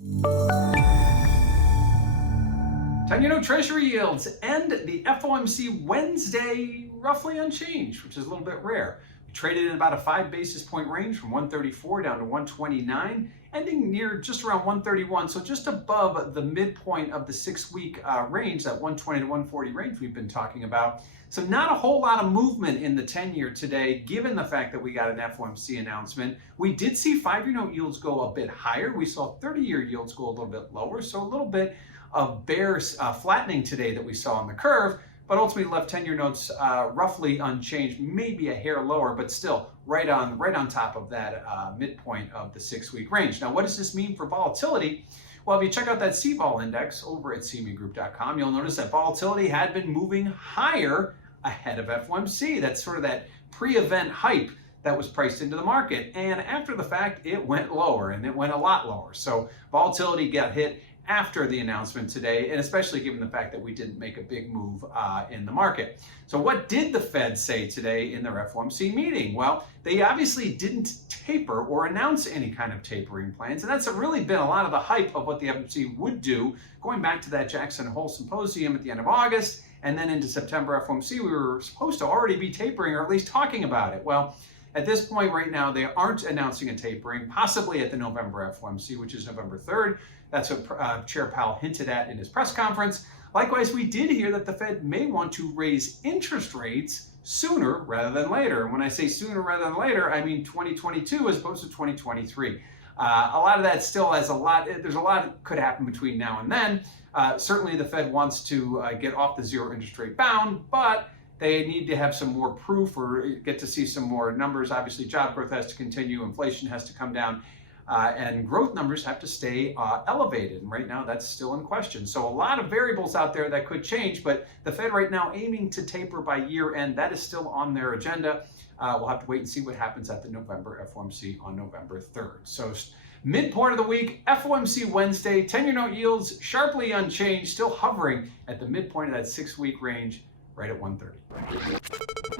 10-year note Treasury yields end the FOMC Wednesday roughly unchanged, which is a little bit rare. We traded in about a 5 basis point range from 134 down to 129, ending near just around 131, so just above the midpoint of the 6-week range, that 120 to 140 range we've been talking about. So not a whole lot of movement in the 10-year today, given the fact that we got an FOMC announcement. We did see 5-year note yields go a bit higher. We saw 30-year yields go a little bit lower, so a little bit of bears flattening today that we saw on the curve, but ultimately left 10-year notes roughly unchanged, maybe a hair lower, but still right on top of that midpoint of the 6-week range. Now, what does this mean for volatility? Well, if you check out that CVOL index over at cmegroup.com, you'll notice that volatility had been moving higher ahead of FOMC. That's sort of that pre-event hype that was priced into the market. And after the fact, it went lower, and it went a lot lower. So volatility got hit after the announcement today, and especially given the fact that we didn't make a big move in the market. So what did the Fed say today in their FOMC meeting? Well, they obviously didn't taper or announce any kind of tapering plans, and that's really been a lot of the hype of what the FOMC would do, going back to that Jackson Hole Symposium at the end of August, and then into September FOMC, we were supposed to already be tapering, or at least talking about it. Well, at this point right now, they aren't announcing a tapering, possibly at the November FOMC, which is November 3rd. That's what Chair Powell hinted at in his press conference. Likewise, we did hear that the Fed may want to raise interest rates sooner rather than later. And when I say sooner rather than later, I mean 2022 as opposed to 2023. A lot of that still has there's a lot that could happen between now and then. Certainly the Fed wants to get off the zero interest rate bound, but they need to have some more proof or get to see some more numbers. Obviously, job growth has to continue, inflation has to come down, and growth numbers have to stay elevated. And right now, that's still in question. So a lot of variables out there that could change, but the Fed right now aiming to taper by year end, that is still on their agenda. We'll have to wait and see what happens at the November FOMC on November 3rd. So midpoint of the week, FOMC Wednesday, 10-year note yields sharply unchanged, still hovering at the midpoint of that 6-week range, right at 130.